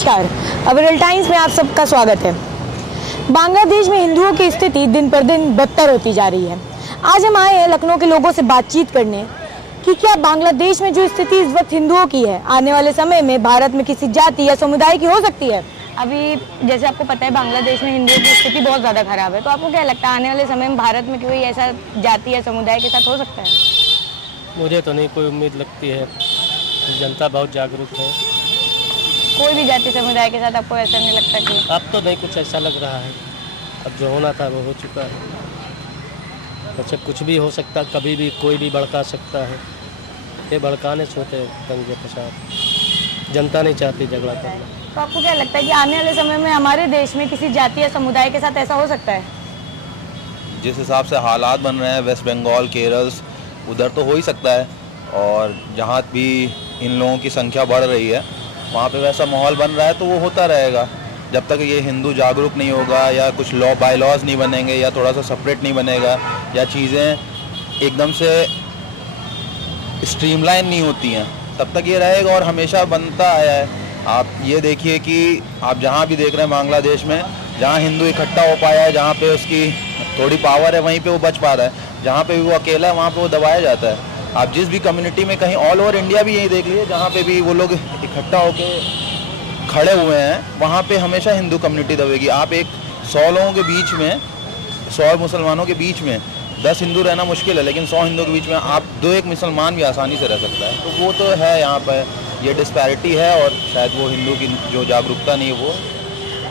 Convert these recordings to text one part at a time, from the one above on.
नमस्कार, अविरल टाइम्स में आप सबका स्वागत है। बांग्लादेश में हिंदुओं की स्थिति दिन पर दिन बदतर होती जा रही है। आज हम आए हैं लखनऊ के लोगों से बातचीत करने कि क्या बांग्लादेश में जो स्थिति इस वक्त हिंदुओं की है, आने वाले समय में भारत में किसी जाति या समुदाय की हो सकती है। अभी जैसे आपको पता है बांग्लादेश में हिंदुओं की स्थिति बहुत ज़्यादा खराब है, तो आपको क्या लगता है आने वाले समय में भारत में कोई ऐसा जाति या समुदाय के साथ हो सकता है? मुझे तो नहीं कोई उम्मीद लगती है, जनता बहुत जागरूक है। कोई भी जाति समुदाय के साथ आपको ऐसा नहीं लगता कि अब तो नहीं कुछ ऐसा लग रहा है, अब जो होना था वो हो चुका है। अच्छा कुछ भी हो सकता, कभी भी कोई भी भड़का सकता है। ये भड़काने से होते दंगे फसाद, जनता नहीं चाहती झगड़ा करना। तो आपको क्या लगता है कि आने वाले समय में हमारे देश में किसी जाति या समुदाय के साथ ऐसा हो सकता है? जिस हिसाब से हालात बन रहे हैं वेस्ट बंगाल, केरल, उधर तो हो ही सकता है। और जहाँ भी इन लोगों की संख्या बढ़ रही है वहाँ पे वैसा माहौल बन रहा है, तो वो होता रहेगा जब तक ये हिंदू जागरूक नहीं होगा या कुछ लॉ बाय लॉज नहीं बनेंगे या थोड़ा सा सेपरेट नहीं बनेगा या चीज़ें एकदम से स्ट्रीमलाइन नहीं होती हैं, तब तक ये रहेगा और हमेशा बनता आया है। आप ये देखिए कि आप जहाँ भी देख रहे हैं बांग्लादेश में, जहाँ हिंदू इकट्ठा हो पाया है, जहाँ पे उसकी थोड़ी पावर है वहीं पे वो बच पा रहा है, जहाँ पे भी वो अकेला है वहाँ पे वो दबाया जाता है। आप जिस भी कम्युनिटी में कहीं ऑल ओवर इंडिया भी यही देख लीजिए, जहाँ पे भी वो लोग इकट्ठा होके खड़े हुए हैं वहाँ पे हमेशा हिंदू कम्युनिटी दबेगी। आप एक 100 लोगों के बीच में, 100 मुसलमानों के बीच में 10 हिंदू रहना मुश्किल है, लेकिन 100 हिंदू के बीच में आप 2-1 मुसलमान भी आसानी से रह सकता है। तो वो तो है, यहाँ पर ये डिस्पैरिटी है और शायद वो हिंदू की जो जागरूकता नहीं है वो।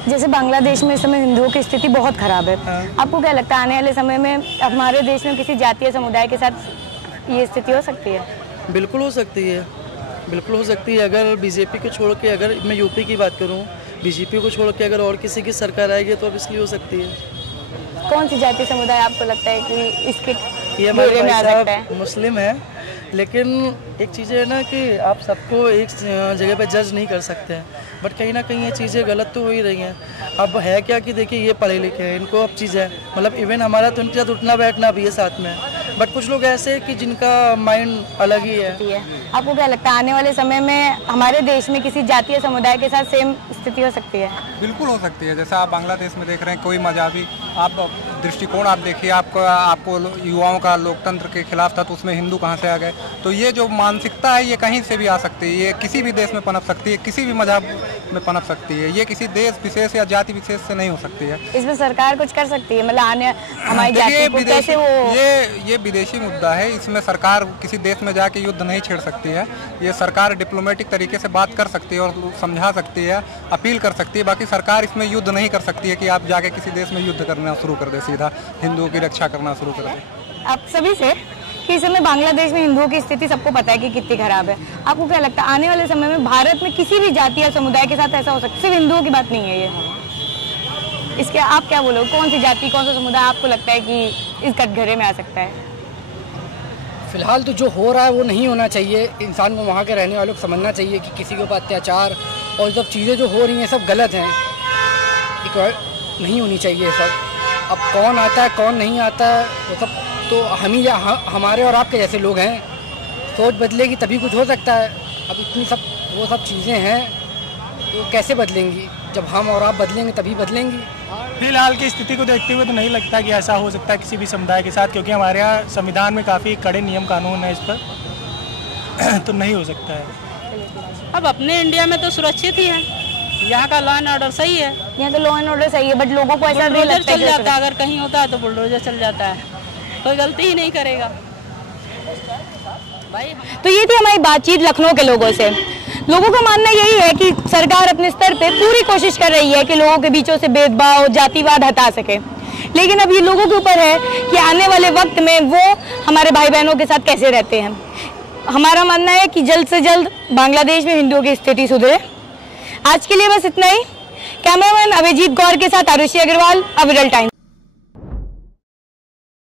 जैसे बांग्लादेश में इस समय हिंदुओं की स्थिति बहुत खराब है, आपको क्या लगता है आने वाले समय में हमारे देश में किसी जाति या समुदाय के साथ ये स्थिति हो सकती है? बिल्कुल हो सकती है, बिल्कुल हो सकती है। अगर बीजेपी को छोड़ के, अगर मैं यूपी की बात करूं, बीजेपी को छोड़ के अगर और किसी की सरकार आएगी तो अब इसलिए हो सकती है। कौन सी जाति समुदाय आपको लगता है कि इसके ये हमारे भाई साहब मुस्लिम है, लेकिन एक चीज़ है ना कि आप सबको एक जगह पे जज नहीं कर सकते हैं, बट कहीं ना कहीं ये चीज़ें गलत तो हो ही रही हैं। अब है क्या कि देखिए ये पढ़े लिखे हैं, इनको अब चीज़ है, मतलब इवन हमारा तो इनके साथ उठना बैठना भी है साथ में, बट कुछ लोग ऐसे हैं कि जिनका माइंड अलग ही है। आपको क्या लगता है आने वाले समय में हमारे देश में किसी जाति या समुदाय के साथ सेम स्थिति हो सकती है? बिल्कुल हो सकती है। जैसा आप बांग्लादेश में देख रहे हैं, कोई मजहबी आप दृष्टिकोण आप देखिए, आपको युवाओं का लोकतंत्र के खिलाफ था तो उसमें हिंदू कहाँ से आ गए। तो ये जो मानसिकता है ये कहीं से भी आ सकती है, ये किसी भी देश में पनप सकती है, किसी भी मजहब में पनप सकती है, ये किसी देश विशेष या जाति विशेष से नहीं हो सकती है। इसमें सरकार कुछ कर सकती है, मतलब आने हमारी जाति को कैसे वो ये विदेशी मुद्दा है, इसमें सरकार किसी देश में जाके युद्ध नहीं छेड़ सकती है। ये सरकार डिप्लोमेटिक तरीके से बात कर सकती है और समझा सकती है, अपील कर सकती है। बाकी सरकार इसमें युद्ध नहीं कर सकती है कि आप जाके किसी देश में युद्ध करना शुरू कर दे, सीधा हिंदुओं की रक्षा करना शुरू कर दे। आप सभी से कि इस समय बांग्लादेश में हिंदुओं की स्थिति सबको पता है कि कितनी खराब है, आपको क्या लगता है आने वाले समय में भारत में किसी भी जाति या समुदाय के साथ ऐसा हो सकता है? सिर्फ हिंदुओं की बात नहीं है ये, इसके आप क्या बोलोगे? कौन सी जाति, कौन सा समुदाय आपको लगता है कि इस कटघरे में आ सकता है? फिलहाल तो जो हो रहा है वो नहीं होना चाहिए। इंसान को वहाँ के रहने वालों को समझना चाहिए कि किसी के ऊपर अत्याचार और सब चीज़ें जो हो रही हैं सब गलत हैं, नहीं होनी चाहिए सब। अब कौन आता है कौन नहीं आता है वो सब तो हमारे और आपके जैसे लोग हैं, सोच बदलेगी तभी कुछ हो सकता है। अब इतनी वो सब चीज़ें हैं तो कैसे बदलेंगी? जब हम और आप बदलेंगे तभी बदलेंगी। फिलहाल की स्थिति को देखते हुए तो नहीं लगता कि ऐसा हो सकता है किसी भी समुदाय के साथ, क्योंकि हमारे यहाँ संविधान में काफ़ी कड़े नियम कानून है इस पर तो नहीं हो सकता है। अब अपने इंडिया में तो सुरक्षित ही है, यहाँ का लॉ एंड ऑर्डर सही है, यहाँ तो लॉ एंड ऑर्डर सही है, बट लोगों को ऐसा नहीं लगता चल जाता है, अगर कहीं होता है तो बुलडोजर चल जाता है, कोई गलती ही नहीं करेगा भाई। तो ये थी हमारी बातचीत लखनऊ के लोगों से। लोगों का मानना यही है कि सरकार अपने स्तर पे पूरी कोशिश कर रही है कि लोगों के बीचों से भेदभाव, जातिवाद हटा सके, लेकिन अब ये लोगों के ऊपर है कि आने वाले वक्त में वो हमारे भाई बहनों के साथ कैसे रहते हैं। हमारा मानना है कि जल्द से जल्द बांग्लादेश में हिंदुओं की स्थिति सुधरे। आज के लिए बस इतना ही। कैमरामैन अभिजीत गौर के साथ आरुषि अग्रवाल, अविरल टाइम्स।